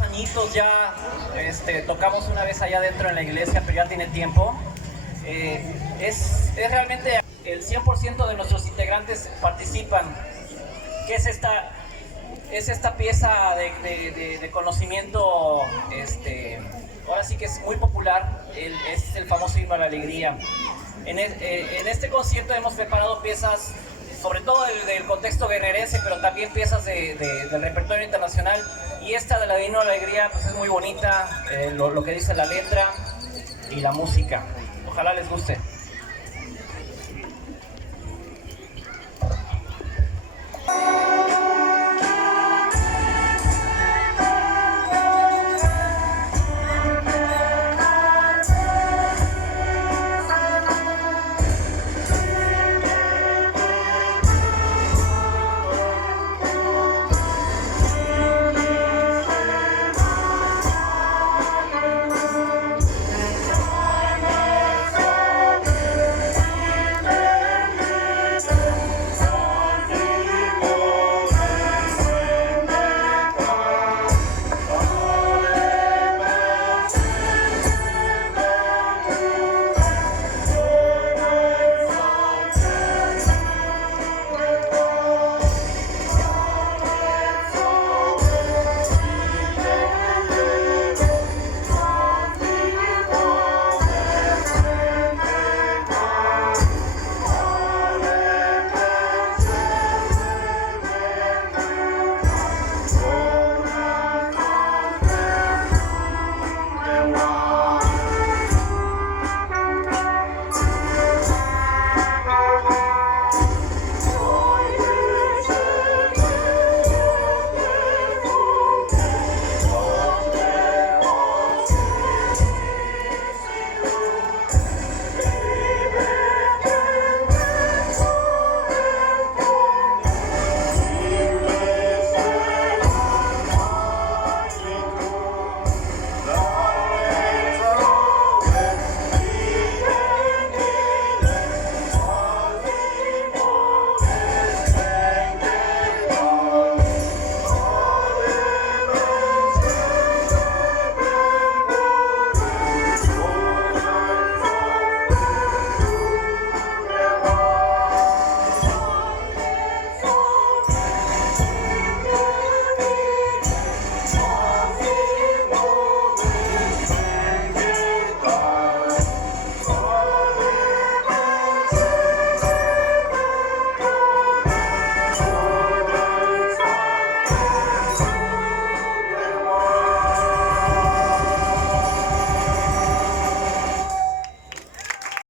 Añitos ya tocamos una vez allá adentro en la iglesia, pero ya tiene tiempo. Es realmente el 100% de nuestros integrantes participan. ¿Qué es esta pieza de conocimiento? Ahora sí que es muy popular, es el famoso himno a la alegría. En este concierto hemos preparado piezas, sobre todo del contexto guerrerense, pero también piezas del repertorio internacional. Y esta de la Himno a la Alegría pues es muy bonita, lo que dice la letra y la música. Ojalá les guste.